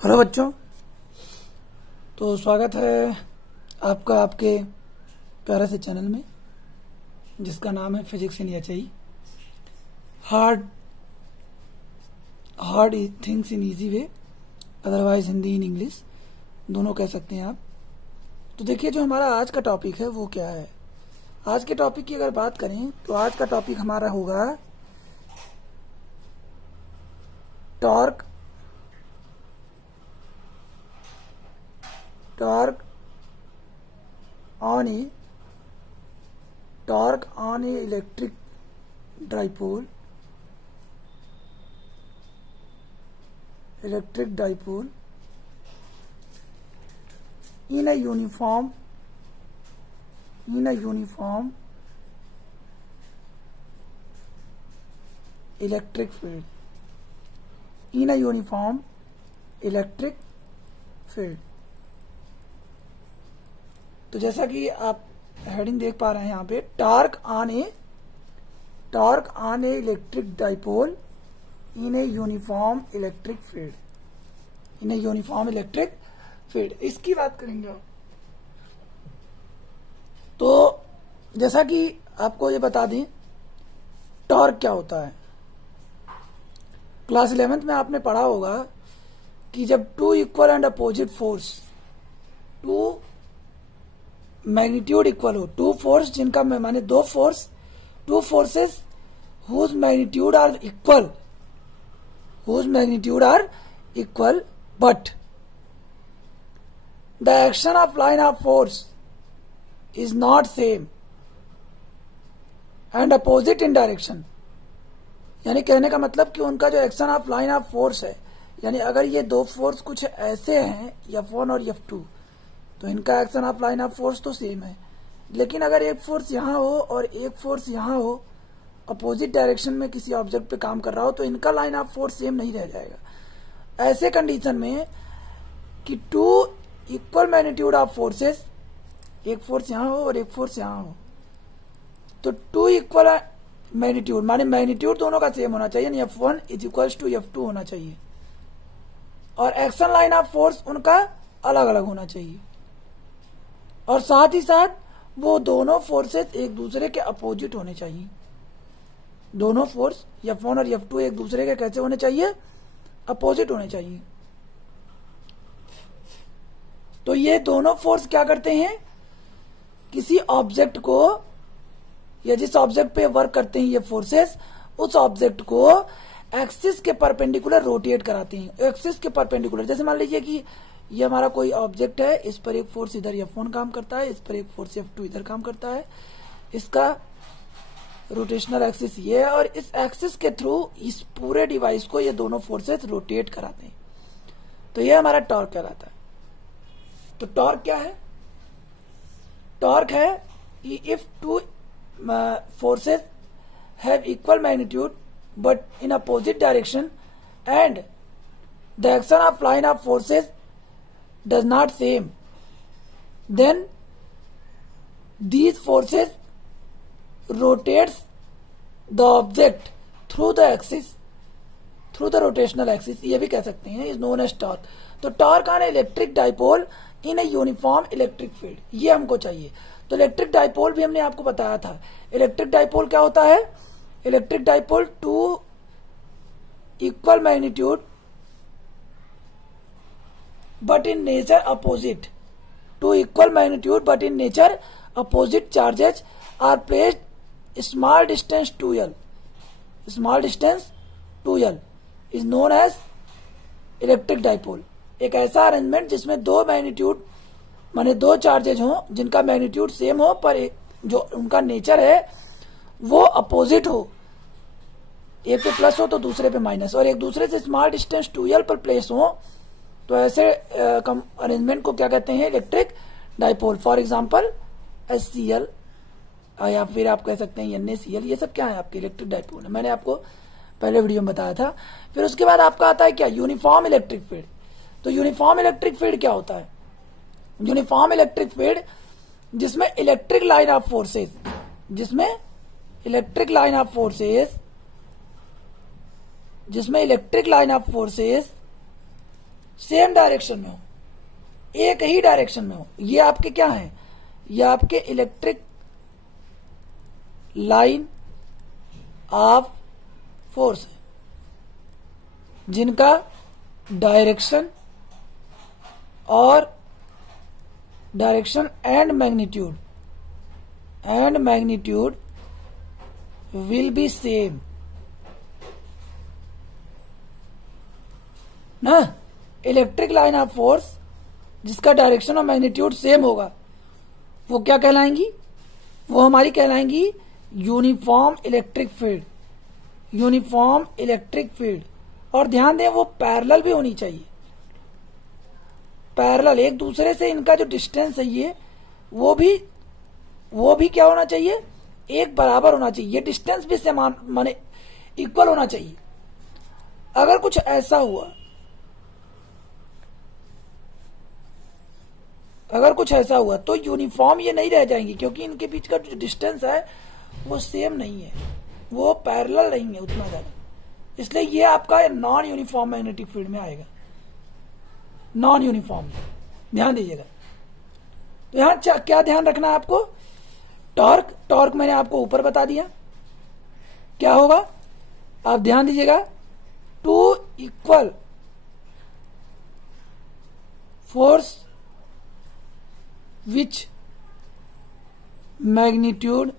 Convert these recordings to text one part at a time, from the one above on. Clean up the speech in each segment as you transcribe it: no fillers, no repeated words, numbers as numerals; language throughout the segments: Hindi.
हेलो बच्चों, तो स्वागत है आपका आपके प्यारे से चैनल में जिसका नाम है physics in HI. Hard things in easy way, otherwise Hindi in English दोनों कह सकते हैं आप। तो देखिए, जो हमारा आज का टॉपिक है वो क्या है। आज के टॉपिक की अगर बात करें तो आज का टॉपिक हमारा होगा torque on a electric dipole in a uniform electric field, तो जैसा कि आप हेडिंग देख पा रहे हैं यहाँ पे, torque on A electric dipole in A uniform electric field, इसकी बात करेंगे। तो जैसा कि आपको ये बता दें, टॉर्क क्या होता है। क्लास 11th में आपने पढ़ा होगा कि जब two equal and opposite force, two magnitude equal हो, टू फोर्स जिनका माने दो forces whose magnitude are equal but the action of line of force is not same and opposite in direction. यानी कहने का मतलब कि उनका जो action of line of force है, यानी अगर ये दो फोर्स कुछ ऐसे हैं F1 और F2, तो इनका action of line of force तो सेम है। लेकिन अगर एक फोर्स यहां हो और एक फोर्स यहां हो, अपोजिट डायरेक्शन में किसी ऑब्जेक्ट पे काम कर रहा हो, तो इनका लाइन ऑफ फोर्स सेम नहीं रह जाएगा। ऐसे कंडीशन में कि two equal magnitude of forces, एक फोर्स यहां हो और एक फोर्स यहां हो, तो टू इक्वल मैग्नीट्यूड माने मैग्नीट्यूड दोनों का सेम होना चाहिए, F1 is equal to F2 होना चाहिए, और एक्शन लाइन ऑफ फोर्स उनका अलग अलग होना चाहिए। और साथ ही साथ वो दोनों फोर्सेस एक दूसरे के अपोजिट होने चाहिए। दोनों फोर्स F1 और F2 एक दूसरे के कैसे होने चाहिए? अपोजिट होने चाहिए। तो ये दोनों फोर्स क्या करते हैं? किसी ऑब्जेक्ट को, या जिस ऑब्जेक्ट पे वर्क करते हैं ये फोर्सेस, उस ऑब्जेक्ट को एक्सिस के परपेंडिकुलर रोटेट कराते हैं। एक्सिस के परपेंडिकुलर, जैसे मान लीजिए कि ये हमारा कोई ऑब्जेक्ट है, इस पर एक फोर्स इधर F1 काम करता है, इस पर एक फोर्स F2 इधर काम करता है, इसका रोटेशनल एक्सिस ये है, और इस एक्सिस के थ्रू इस पूरे डिवाइस को ये दोनों फोर्सेस रोटेट कराते हैं। तो ये हमारा टॉर्क कहलाता है। तो टॉर्क क्या है? टॉर्क है कि if two forces have equal magnitude but in opposite direction and the action of line of forces does not same, then these forces rotates the object through the rotational axis, ये भी कह सकते हैं, is known as torque। तो torque on electric dipole in A uniform electric field, ये हमको चाहिए। तो इलेक्ट्रिक डाइपोल भी हमने आपको बताया था। इलेक्ट्रिक डाइपोल क्या होता है? Electric dipole two equal magnitude but in nature opposite, two equal magnitude but in nature opposite charges are placed small distance to L is known as electric dipole। एक ऐसा अरेंजमेंट जिसमें दो मैग्नीट्यूड माने दो चार्जेज हों जिनका मैग्नीट्यूड सेम हो, पर जो उनका नेचर है वो अपोजिट हो, एक पे प्लस हो तो दूसरे पे माइनस, और एक दूसरे से स्मॉल डिस्टेंस 2L पर प्लेस हो, तो ऐसे अरेंजमेंट को क्या कहते हैं? Electric dipole. For example HCl, या फिर आप कह सकते हैं NaCl, ये सब क्या है? आपके इलेक्ट्रिक डाइपोल है। मैंने आपको पहले वीडियो में बताया था। फिर उसके बाद आपका आता है क्या? Uniform electric field. तो यूनिफॉर्म इलेक्ट्रिक फील्ड क्या होता है? यूनिफॉर्म इलेक्ट्रिक फील्ड जिसमें electric line of forces, electric line of forces same direction में हो, एक ही डायरेक्शन में हो, ये आपके क्या है, ये आपके इलेक्ट्रिक लाइन ऑफ फोर्स है, जिनका direction and magnitude will be same ना। इलेक्ट्रिक लाइन ऑफ फोर्स जिसका डायरेक्शन और मैग्नीट्यूड सेम होगा वो क्या कहलाएंगी, वो हमारी कहलाएंगी uniform electric field, uniform electric field. और ध्यान दें वो पैरेलल भी होनी चाहिए, पैरेलल, एक दूसरे से इनका जो डिस्टेंस है ये वो भी क्या होना चाहिए, एक बराबर होना चाहिए, ये डिस्टेंस भी समान माने इक्वल होना चाहिए। अगर कुछ ऐसा हुआ तो यूनिफॉर्म ये नहीं रह जाएंगी, क्योंकि इनके बीच का जो डिस्टेंस है वो सेम नहीं है, वो पैरेलल नहीं है उतना ज्यादा, इसलिए ये आपका नॉन यूनिफॉर्म मैग्नेटिक फील्ड में आएगा, नॉन यूनिफॉर्म। ध्यान दीजिएगा। तो यहां क्या ध्यान रखना है आपको, टॉर्क मैंने आपको ऊपर बता दिया क्या होगा, आप ध्यान दीजिएगा, 2 equal force which magnitude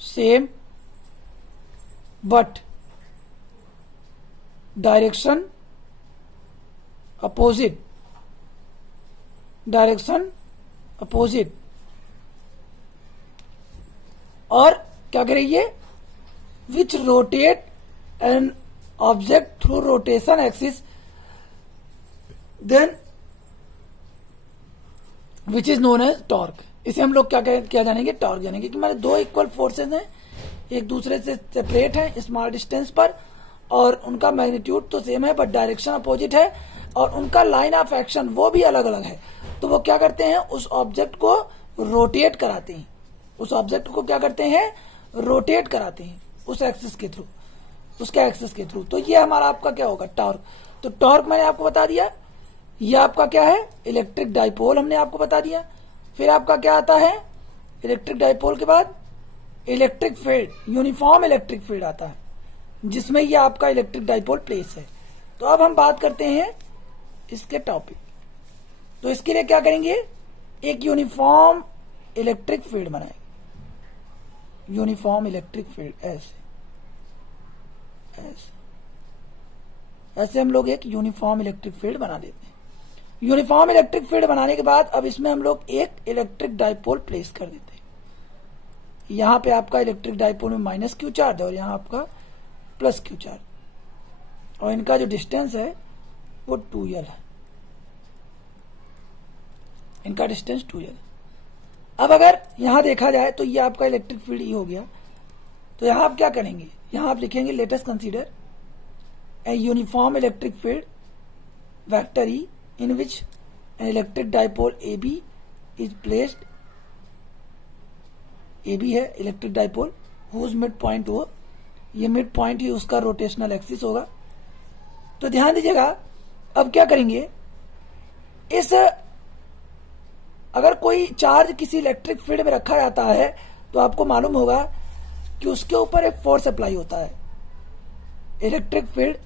same but direction opposite, और क्या करेंगे, which rotate an object through rotation axis then which is known as torque. इसे हम लोग क्या जानेंगे, टॉर्क जानेंगे, कि हमारे 2 इक्वल फोर्सेज हैं, एक दूसरे से सेपरेट हैं स्मॉल डिस्टेंस पर, और उनका मैग्नीट्यूड तो सेम है बट डायरेक्शन अपोजिट है, और उनका लाइन ऑफ एक्शन वो भी अलग अलग है। तो वो क्या करते हैं, उस ऑब्जेक्ट को रोटेट कराते हैं, उस ऑब्जेक्ट को क्या करते हैं, रोटेट कराते हैं उस एक्सिस के थ्रू, उसके एक्सिस के थ्रू। तो ये हमारा आपका क्या होगा, टॉर्क। तो टॉर्क मैंने आपको बता दिया, ये आपका क्या है, इलेक्ट्रिक डाइपोल हमने आपको बता दिया। फिर आपका क्या आता है, इलेक्ट्रिक डाइपोल के बाद electric field, uniform electric field आता है, जिसमें ये आपका इलेक्ट्रिक डाइपोल प्लेस है। तो अब हम बात करते हैं इसके टॉपिक। तो इसके लिए क्या करेंगे, एक यूनिफॉर्म इलेक्ट्रिक फील्ड बनाएंगे, यूनिफॉर्म इलेक्ट्रिक फील्ड, ऐसे हम लोग एक यूनिफॉर्म इलेक्ट्रिक फील्ड बना देते हैं। यूनिफॉर्म इलेक्ट्रिक फील्ड बनाने के बाद अब इसमें हम लोग एक इलेक्ट्रिक डाइपोल प्लेस कर देते हैं। यहां पे आपका इलेक्ट्रिक डाइपोल में माइनस क्यू चार्ज है और यहां आपका प्लस क्यू चार्ज, और इनका जो डिस्टेंस है वो 2l है, इनका डिस्टेंस 2l। अब अगर यहां देखा जाए तो ये आपका इलेक्ट्रिक फील्ड ही हो गया। तो यहां आप क्या करेंगे, यहां आप लिखेंगे late us consider a uniform electric field vector E in which an electric dipole AB is placed, AB है electric dipole, whose mid point हो, ये मिड पॉइंट ही उसका रोटेशनल एक्सिस होगा। तो ध्यान दीजिएगा, अब क्या करेंगे, इस अगर कोई चार्ज किसी इलेक्ट्रिक फील्ड में रखा जाता है तो आपको मालूम होगा कि उसके ऊपर एक फोर्स अप्लाई होता है। इलेक्ट्रिक फील्ड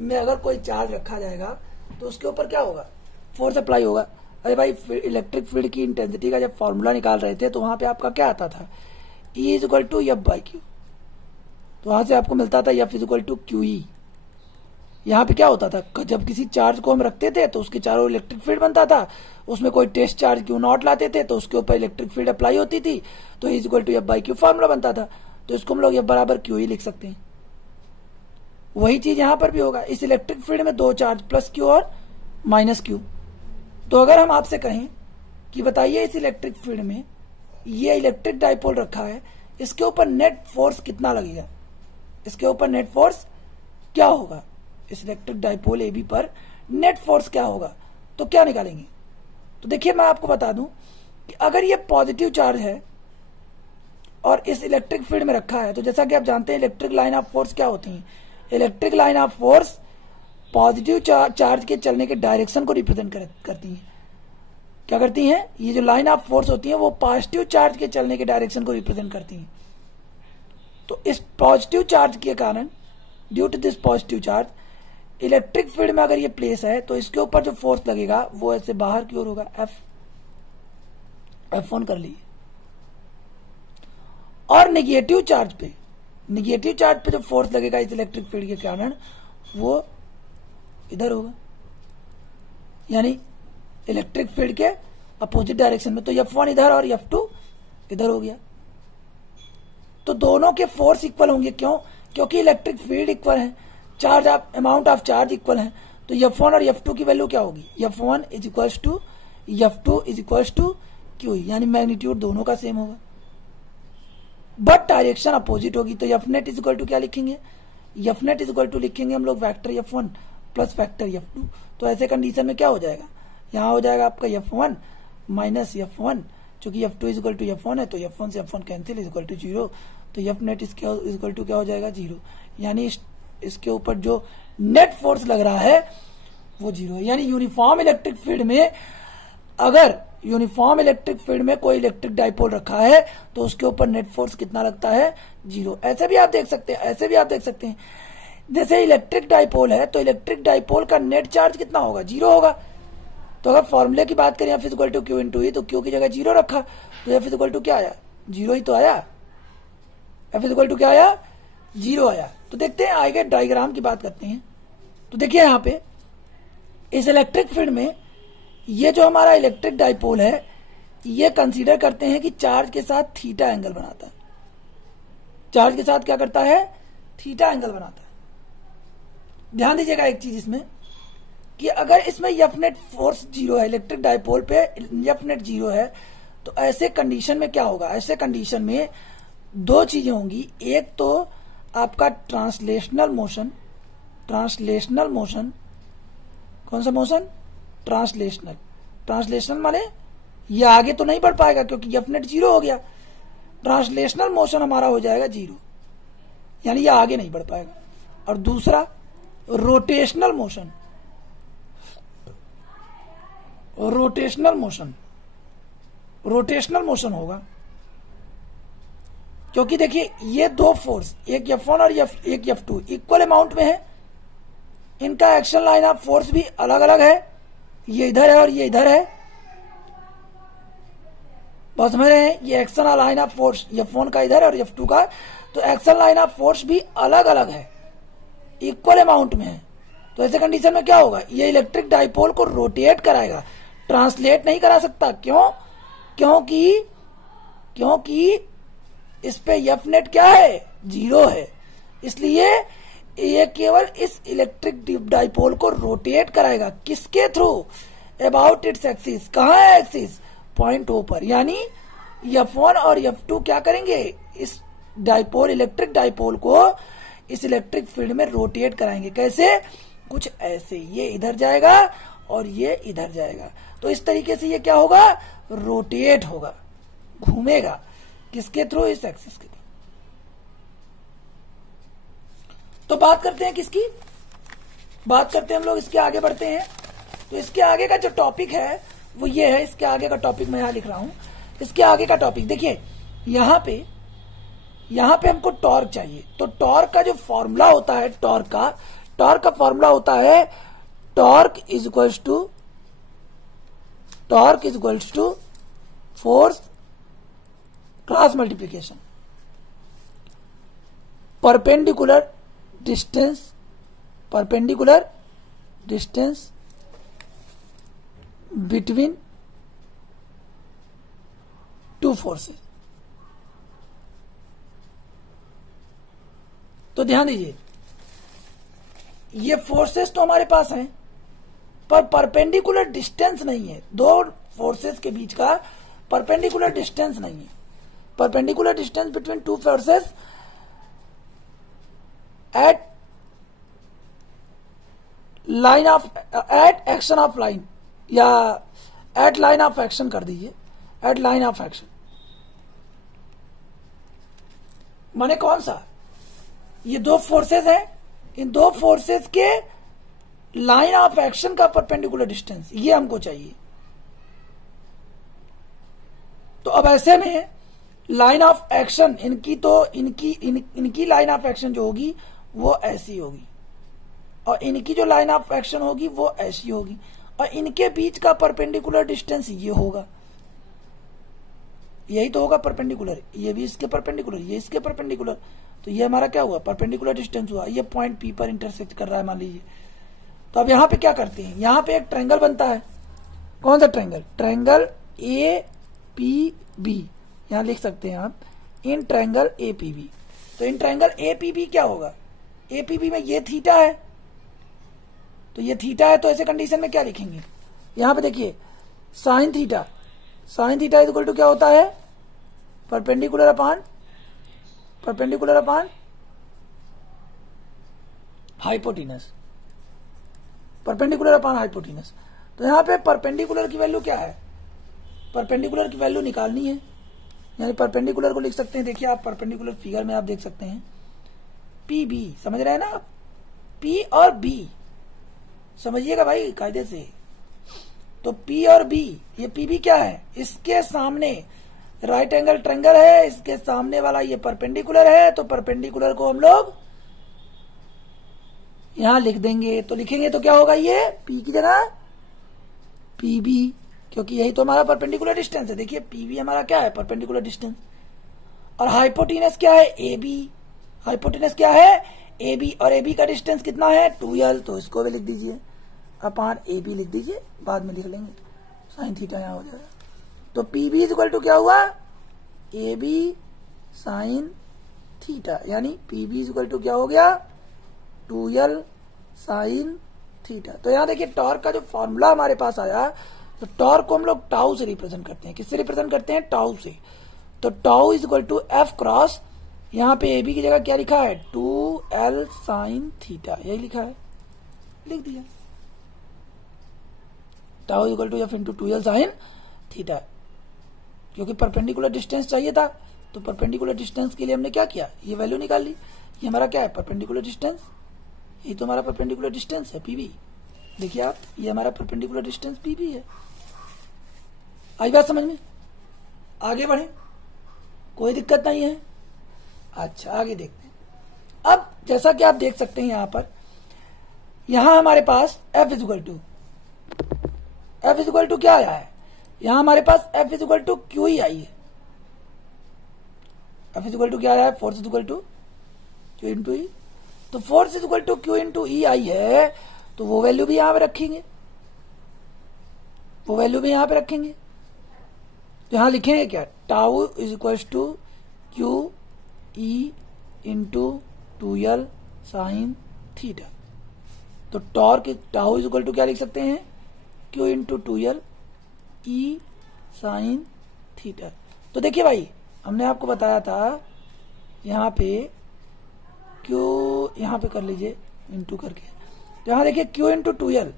में अगर कोई चार्ज रखा जाएगा तो उसके ऊपर क्या होगा, फोर्स अप्लाई होगा। अरे भाई, इलेक्ट्रिक फील्ड की इंटेंसिटी का जब फॉर्मूला निकाल रहे थे तो वहां पे आपका क्या आता था, E is equal to F by Q. तो वहां से आपको मिलता था F is equal to Q E. यहाँ पे क्या होता था, जब किसी चार्ज को हम रखते थे तो उसके चारों इलेक्ट्रिक फील्ड बनता था, उसमें कोई टेस्ट चार्ज क्यू नॉट लाते थे तो उसके ऊपर इलेक्ट्रिक फील्ड अप्लाई होती थी, तो is equal to F by Q formula बनता था। तो इसको हम लोग एफ बराबर क्यू ही लिख सकते हैं। वही चीज यहां पर भी होगा, इस इलेक्ट्रिक फील्ड में 2 चार्ज प्लस क्यू और माइनस क्यू। तो अगर हम आपसे कहें कि बताइए इस इलेक्ट्रिक फील्ड में ये इलेक्ट्रिक डाइपोल रखा है, इसके ऊपर नेट फोर्स कितना लगेगा, इसके ऊपर नेट फोर्स क्या होगा, इस इलेक्ट्रिक डाइपोल एबी पर नेट फोर्स क्या होगा, तो क्या निकालेंगे। तो देखिए मैं आपको बता दूं कि अगर ये पॉजिटिव चार्ज है और इस इलेक्ट्रिक फील्ड में रखा है, तो जैसा कि आप जानते हैं इलेक्ट्रिक लाइन ऑफ फोर्स क्या होती है। Electric line of force positive charge के चलने के डायरेक्शन को रिप्रेजेंट करती है। क्या करती हैं? ये जो लाइन ऑफ फोर्स होती है वो पॉजिटिव चार्ज के चलने के डायरेक्शन को रिप्रेजेंट करती हैं। तो इस पॉजिटिव चार्ज के कारण, due to this positive charge, electric field में अगर ये प्लेस है तो इसके ऊपर जो फोर्स लगेगा वो ऐसे बाहर की ओर होगा, F1 कर लीजिए। और नेगेटिव चार्ज पे जो फोर्स लगेगा इस इलेक्ट्रिक फील्ड के कारण वो इधर होगा, यानी इलेक्ट्रिक फील्ड के अपोजिट डायरेक्शन में। तो F1 इधर और F2 इधर हो गया। तो दोनों के फोर्स इक्वल होंगे। क्यों? क्योंकि इलेक्ट्रिक फील्ड इक्वल है, charge of amount of charge equal है। तो F1 और F2 की वैल्यू क्या होगी? F1 is equals to F2 is equals to Q, यानी मैग्नीट्यूड दोनों का सेम होगा, बट डायरेक्शन अपोजिट होगी। तो Fnet इज इक्वल टू क्या लिखेंगे? Fnet इज इक्वल टू लिखेंगे हम लोग vector F1 plus vector F2। तो ऐसे कंडीशन में क्या हो जाएगा? यहाँ हो जाएगा आपका F1 माइनस F1, चूंकि F2 is equal to F1 है तो F1 से F1 cancel is equal to 0। तो Fnet इज इक्वल टू क्या हो जाएगा? 0, यानी इसके ऊपर जो नेट फोर्स लग रहा है वो 0 है। यानी यूनिफॉर्म इलेक्ट्रिक फील्ड में, अगर यूनिफॉर्म इलेक्ट्रिक फील्ड में कोई इलेक्ट्रिक डाइपोल रखा है तो उसके ऊपर नेट फोर्स कितना लगता है? 0। ऐसे भी आप देख सकते हैं, ऐसे भी आप देख सकते हैं। जैसे इलेक्ट्रिक डाइपोल है तो इलेक्ट्रिक डाइपोल का नेट चार्ज कितना होगा? 0 होगा। तो अगर फॉर्मूले की बात करें F equal to Q into E, तो Q की जगह 0 रखा तो F इक्वल टू क्या आया? 0 ही तो आया। F इक्वल टू क्या आया? 0 आया। तो देखते हैं आगे डायग्राम की बात करते हैं। तो देखिए यहाँ पे इस इलेक्ट्रिक फील्ड में ये जो हमारा इलेक्ट्रिक डाइपोल है ये कंसीडर करते हैं कि चार्ज के साथ थीटा एंगल बनाता है। चार्ज के साथ क्या करता है? थीटा एंगल बनाता है। ध्यान दीजिएगा एक चीज इसमें कि अगर इसमें Fnet फोर्स 0 है, इलेक्ट्रिक डाइपोल पे Fnet 0 है, तो ऐसे कंडीशन में क्या होगा? ऐसे कंडीशन में दो चीजें होंगी। एक तो आपका ट्रांसलेशनल मोशन, कौन सा मोशन? ट्रांसलेशनल माने ये आगे तो नहीं बढ़ पाएगा क्योंकि Fnet 0 हो गया। ट्रांसलेशनल मोशन हमारा हो जाएगा 0, यानी ये आगे नहीं बढ़ पाएगा। और दूसरा रोटेशनल मोशन होगा, क्योंकि देखिए ये दो फोर्स, एक F1 और एक F2 इक्वल अमाउंट में है। इनका एक्शन लाइन ऑफ फोर्स भी अलग अलग है, ये इधर है और ये इधर है। बहुत समझ रहे हैं? ये action line of force F1 का इधर है और F2 का, तो एक्शन लाइन ऑफ फोर्स भी अलग अलग है, इक्वल अमाउंट में है। तो ऐसे कंडीशन में क्या होगा? ये इलेक्ट्रिक डाइपोल को रोटेट कराएगा, ट्रांसलेट नहीं करा सकता। क्यों? क्योंकि इस पे Fnet क्या है? 0 है। इसलिए ये केवल इस इलेक्ट्रिक डाइपोल को रोटेट कराएगा। किसके थ्रू? About its axis. कहाँ है एक्सिस? पॉइंट O पर। यानी F1 और F2 क्या करेंगे? इस डाइपोल, इलेक्ट्रिक डाइपोल को इस इलेक्ट्रिक फील्ड में रोटेट कराएंगे। कैसे? कुछ ऐसे, ये इधर जाएगा और ये इधर जाएगा। तो इस तरीके से ये क्या होगा? रोटेट होगा, घूमेगा। किसके थ्रू? इस एक्सिस के थ्रू। तो बात करते हैं किसकी? बात करते हैं हम लोग, इसके आगे बढ़ते हैं। तो इसके आगे का जो टॉपिक है वो ये है। इसके आगे का टॉपिक मैं यहां लिख रहा हूं। इसके आगे का टॉपिक देखिए, यहां पे हमको टॉर्क चाहिए। तो टॉर्क का जो फॉर्मूला होता है, टॉर्क का फॉर्मूला होता है torque is equals to force cross multiplication, perpendicular distance between two forces. तो ध्यान दीजिए, ये फोर्सेस तो हमारे पास हैं पर परपेंडिकुलर डिस्टेंस नहीं है। दो फोर्सेस के बीच का परपेंडिकुलर डिस्टेंस नहीं है। Perpendicular distance between two forces eight action of line, या एट लाइन ऑफ एक्शन कर दीजिए, एट लाइन ऑफ एक्शन। माने कौन सा, ये दो फोर्सेस हैं, इन दो फोर्सेस के लाइन ऑफ एक्शन का परपेंडिकुलर डिस्टेंस, ये हमको चाहिए। तो अब ऐसे में लाइन ऑफ एक्शन इनकी, तो इनकी लाइन ऑफ एक्शन जो होगी वो ऐसी होगी, और इनकी जो लाइन ऑफ एक्शन होगी वो ऐसी होगी, और इनके बीच का परपेंडिकुलर डिस्टेंस ये होगा। यही तो होगा परपेंडिकुलर, ये भी इसके परपेंडिकुलर, ये इसके परपेंडिकुलर, तो ये हमारा क्या हुआ, परपेंडिकुलर डिस्टेंस हुआ। ये पॉइंट पी पर इंटरसेक्ट कर रहा है मान लीजिए। तो अब यहां पे क्या करते हैं, यहां पे एक ट्रायंगल बनता है। कौन सा triangle, triangle A P B, यहां लिख सकते हैं आप in triangle A P B. तो in triangle A P B क्या होगा, ए पी बी में ये थीटा है, तो ये थीटा है, तो ऐसे कंडीशन में क्या लिखेंगे, यहां पे देखिए sine theta, sine theta is equal to क्या होता है, perpendicular upon hypotenuse, perpendicular upon hypotenuse. तो यहां पे परपेंडिकुलर की वैल्यू क्या है, परपेंडिकुलर की वैल्यू निकालनी है, यानी परपेंडिकुलर को लिख सकते हैं, देखिए आप परपेंडिकुलर फिगर में आप देख सकते हैं पी बी, समझ रहे हैं ना, पी और बी समझिएगा भाई कायदे से। तो पी और बी, ये पी बी क्या है, इसके सामने राइट एंगल ट्रायंगल है, इसके सामने वाला ये परपेंडिकुलर है, तो परपेंडिकुलर को हम लोग यहां लिख देंगे। तो लिखेंगे तो क्या होगा, ये पी की जगह पी बी, क्योंकि यही तो हमारा परपेंडिकुलर डिस्टेंस है। देखिए पी बी हमारा क्या है, परपेंडिकुलर डिस्टेंस, और हाइपोटेनस क्या है, ए बी, हाइपोटेनस क्या है, ए बी, और ए बी का डिस्टेंस कितना है 2l, तो इसको भी लिख दीजिए अपान ए बी लिख दीजिए, बाद में लिख लेंगे, साइन थीटा यहां हो जाएगा। तो P B is equal to क्या हुआ, ए बी साइन थीटा, यानी P B is equal to क्या हो गया 2l साइन थीटा। तो यहां देखिए टॉर्क का जो फॉर्मूला हमारे पास आया, तो टॉर्क को हम लोग टाउ से रिप्रेजेंट करते हैं, किससे रिप्रेजेंट करते हैं, टाउ से। तो tau is equal to F cross, यहां पे ए बी की जगह क्या लिखा है 2l साइन थीटा, यही लिखा है, लिख दिया, tau is equal to F into 2l sine theta. क्योंकि परपेंडिकुलर डिस्टेंस चाहिए था, तो परपेंडिकुलर डिस्टेंस के लिए हमने क्या किया, ये वैल्यू निकाल ली। ये हमारा क्या है, परपेंडिकुलर डिस्टेंस, ये तो हमारा परपेंडिकुलर डिस्टेंस है पीबी, देखिए आप, ये हमारा परपेंडिकुलर डिस्टेंस पीबी है। आई बात समझ में, आगे बढ़े, कोई दिक्कत नहीं है। अच्छा आगे देखते हैं। अब जैसा कि आप देख सकते हैं यहां हमारे पास F इज इक्वल टू क्या आया है, यहां हमारे पास F is equal to Q ही आई है। F इज इक्वल टू क्या आया है, force is equal to Q into E. तो force is equal to Q into E आई है, तो वो वैल्यू भी यहां पे रखेंगे, वो वैल्यू भी यहां पे रखेंगे। तो यहां लिखेंगे क्या, tau is equal to Q E into 2l sine theta. तो torque tau is equal to क्या लिख सकते हैं, Q into 2l E sine theta. तो देखिए भाई हमने आपको बताया था यहां पे क्यू, यहां पे कर लीजिए इंटू करके, तो यहां देखिए क्यू इंटू 2l,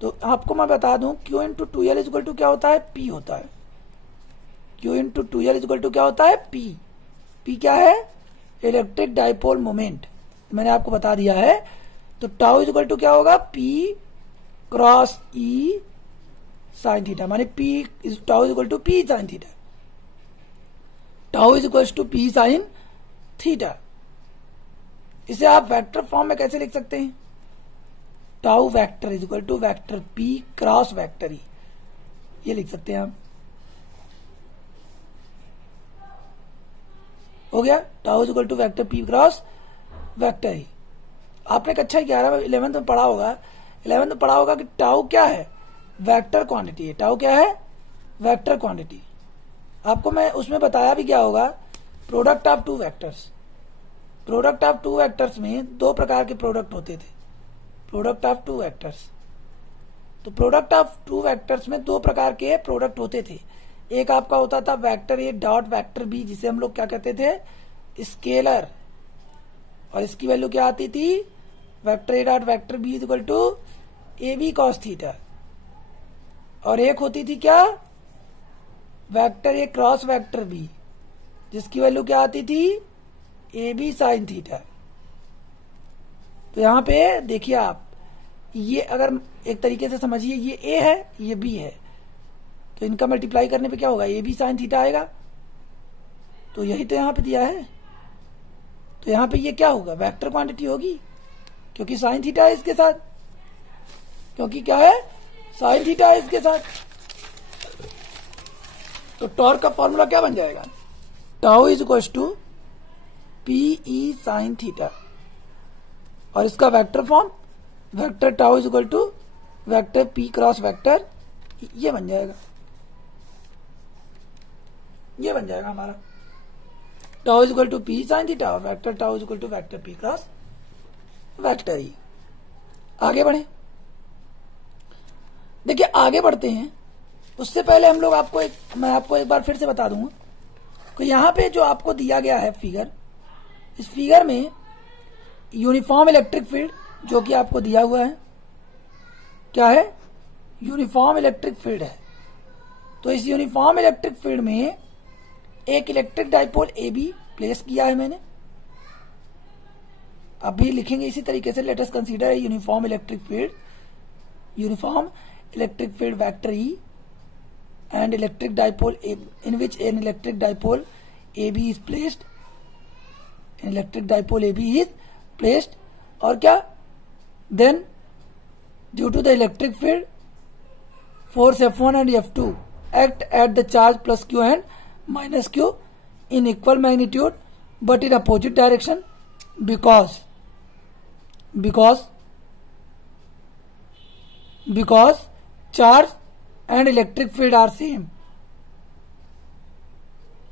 तो आपको मैं बता दूं Q into 2l is equal to क्या होता है, पी होता है। Q into 2l is equal to क्या होता है, पी। पी क्या है, इलेक्ट्रिक डाइपोल मोमेंट, मैंने आपको बता दिया है। तो टाउ इज इक्वल टू क्या होगा, P cross E sine theta, माने P tau is equal to P sine theta, tau is equal to P sine theta. इसे आप वेक्टर फॉर्म में कैसे लिख सकते हैं, tau vector is equal to vector P cross vector E, ये लिख सकते हैं आप, हो गया, tau is equal to vector P cross vector E. आपने कक्षा 11 11th में पढ़ा होगा, 11th में पढ़ा होगा कि टाउ क्या है, वेक्टर क्वांटिटी है। टाउ क्या है, वेक्टर क्वांटिटी। आपको मैं उसमें बताया भी क्या होगा, product of two vectors. Product of two vectors में दो प्रकार के प्रोडक्ट होते थे, प्रोडक्ट ऑफ टू वेक्टर्स। तो प्रोडक्ट ऑफ टू वेक्टर्स में दो प्रकार के प्रोडक्ट होते थे। एक आपका होता था vector A dot vector B, जिसे हम लोग क्या कहते थे, स्केलर, और इसकी वैल्यू क्या आती थी, vector A dot vector B is equal to A B cos theta. और एक होती थी क्या, vector A cross vector B, जिसकी वैल्यू क्या आती थी, ए बी साइन थीटा। तो यहां पे देखिए आप, ये अगर एक तरीके से समझिए, ये ए है ये बी है, तो इनका मल्टीप्लाई करने पे क्या होगा, ए बी साइन थीटा आएगा। तो यही तो यहां पे दिया है, तो यहां पे ये क्या होगा, वेक्टर क्वांटिटी होगी, क्योंकि साइन थीटा है इसके साथ, क्योंकि क्या है, साइन थीटा है इसके साथ। तो टॉर्क का फॉर्मूला क्या बन जाएगा, tau is equal to P E sine theta, और इसका vector form vector tau is equal to vector P cross vector, ये बन जाएगा, ये बन जाएगा हमारा tau is equal to P sine theta और vector tau is equal to vector P cross vector E. आगे बढ़े, देखिए आगे बढ़ते हैं, उससे पहले हम लोग मैं आपको एक बार फिर से बता दूंगा कि यहां पे जो आपको दिया गया है फिगर, इस फिगर में यूनिफॉर्म इलेक्ट्रिक फील्ड जो कि आपको दिया हुआ है, क्या है, यूनिफॉर्म इलेक्ट्रिक फील्ड है। तो इस यूनिफॉर्म इलेक्ट्रिक फील्ड में एक electric dipole A B place किया है मैंने, अभी लिखेंगे इसी तरीके से, let us consider a uniform electric field vector E and electric dipole in which an electric dipole AB is placed, और क्या, then due to the electric field force F1 and F2 act at the charge plus Q and minus Q in equal magnitude but in opposite direction because charge and electric field are same,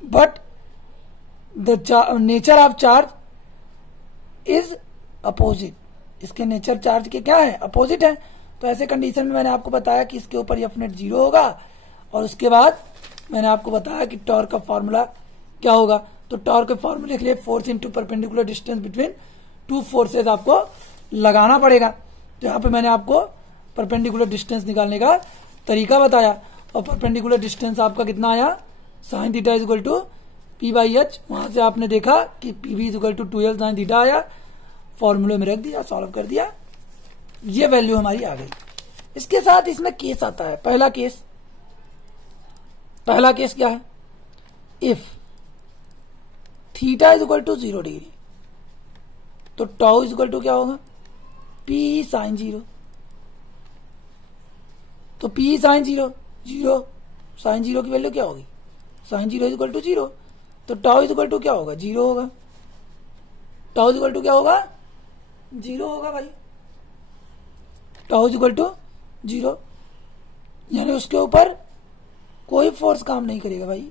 but the nature of charge is opposite, इसके नेचर चार्ज के क्या है, अपोजिट है। तो ऐसे कंडीशन में मैंने आपको बताया कि इसके ऊपर एफ नेट 0 होगा, और उसके बाद मैंने आपको बताया कि टॉर्क का फॉर्मूला क्या होगा। तो टॉर्क के फॉर्मूले के लिए force into perpendicular distance between two forces आपको लगाना पड़ेगा। तो यहाँ पे मैंने आपको परपेंडिकुलर डिस्टेंस निकालने का तरीका बताया, और परपेंडिकुलर डिस्टेंस आपका कितना आया, sine theta is equal to P by H. वहां से आपने देखा कि P B is equal to 2l sine theta आया, फॉर्मूले में रख दिया, सॉल्व कर दिया, ये वैल्यू हमारी आ गई। इसके साथ इसमें केस आता है, पहला केस क्या है, if theta is equal to 0 degree, तो टाउ इज इक्वल टू क्या होगा, पी साइन 0। तो पी साइन 0 साइन 0 की वैल्यू क्या होगी, साइन 0 इज इक्वल टू 0, तो टाउ इज इक्वल टू क्या होगा, 0 होगा। टाउ इज इक्वल टू क्या होगा, 0 होगा भाई, टाउ इज इक्वल टू 0, यानी उसके ऊपर कोई फोर्स काम नहीं करेगा भाई।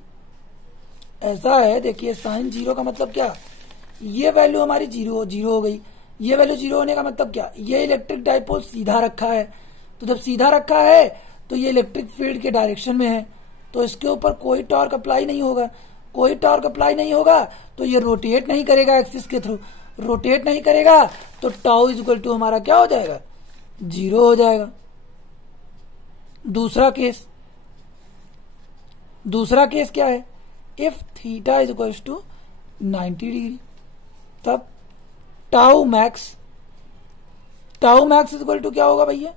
ऐसा है, देखिए साइन 0 का मतलब क्या, ये वैल्यू हमारी 0 हो गई, ये वैल्यू 0 होने का मतलब क्या, ये इलेक्ट्रिक डाइपोल सीधा रखा है, तो जब सीधा रखा है तो ये इलेक्ट्रिक फील्ड के डायरेक्शन में है, तो इसके ऊपर कोई टॉर्क अप्लाई नहीं होगा, कोई टॉर्क अप्लाई नहीं होगा तो ये रोटेट नहीं करेगा एक्सिस के थ्रू, रोटेट नहीं करेगा तो टाउ इज इक्वल टू हमारा क्या हो जाएगा, 0 हो जाएगा। दूसरा केस क्या है, if theta is equal to 90 degree, तब tau max is equal to क्या होगा भैया,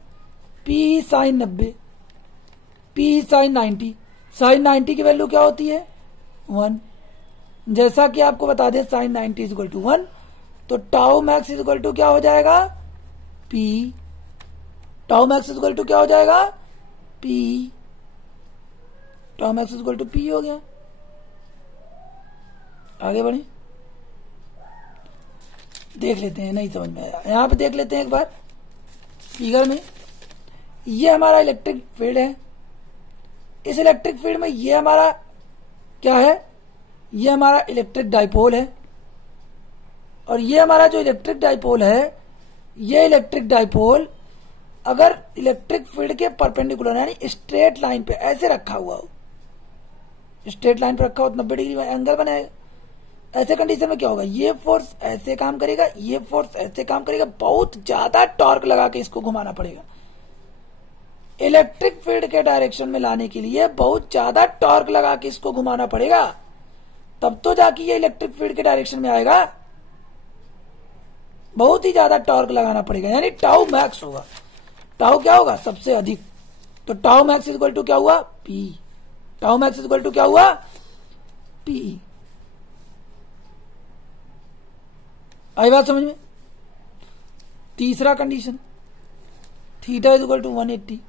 P sine 90, P sine 90, sine 90 की वैल्यू क्या होती है 1, जैसा कि आपको बता दें साइन 90 इज इक्वल टू 1, तो tau max is equal to क्या हो जाएगा, P, tau max is equal to क्या हो जाएगा, P, tau max is equal to P हो गया। आगे बढ़े, देख लेते हैं, नहीं समझ में आया, यहां पे देख लेते हैं एक बार फिगर में। ये हमारा इलेक्ट्रिक फील्ड है, इस इलेक्ट्रिक फील्ड में ये हमारा क्या है, ये हमारा इलेक्ट्रिक डाइपोल है, और ये हमारा जो इलेक्ट्रिक डाइपोल है, ये इलेक्ट्रिक डाइपोल अगर इलेक्ट्रिक फील्ड के परपेंडिकुलर यानी स्ट्रेट लाइन पे ऐसे रखा हुआ हो, स्ट्रेट लाइन पे रखा हो तो 90 डिग्री में एंगल बनाएगा। ऐसे कंडीशन में क्या होगा, ये फोर्स ऐसे काम करेगा, ये फोर्स ऐसे काम करेगा, बहुत ज्यादा टॉर्क लगा के इसको घुमाना पड़ेगा। इलेक्ट्रिक फील्ड के डायरेक्शन में लाने के लिए बहुत ज्यादा टॉर्क लगा के इसको घुमाना पड़ेगा, तब तो जाके ये इलेक्ट्रिक फील्ड के डायरेक्शन में आएगा। बहुत ही ज्यादा टॉर्क लगाना पड़ेगा, यानी टाउ मैक्स होगा। टाउ क्या होगा? सबसे अधिक। तो टाउ मैक्स इक्वल टू क्या हुआ? P. Tau max equal to क्या हुआ? पी। आई बात समझ में? तीसरा condition, theta is equal to 180।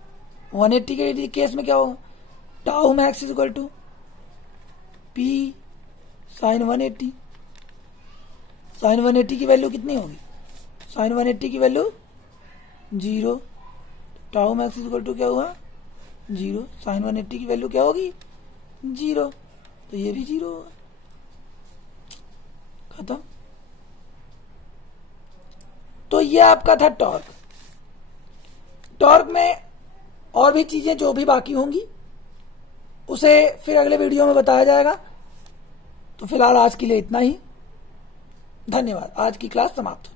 180 के केस में क्या होगा? Tau max is equal to P sine 180। Sine 180 की वैल्यू कितनी होगी? साइन 180 की वैल्यू 0। Tau max is equal to क्या हुआ? 0। साइन 180 की वैल्यू क्या होगी? 0। तो ये भी 0 होगा। खत्म। तो ये आपका था टॉर्क। टॉर्क में और भी चीजें जो भी बाकी होंगी उसे फिर अगले वीडियो में बताया जाएगा। तो फिलहाल आज के लिए इतना ही। धन्यवाद। आज की क्लास समाप्त।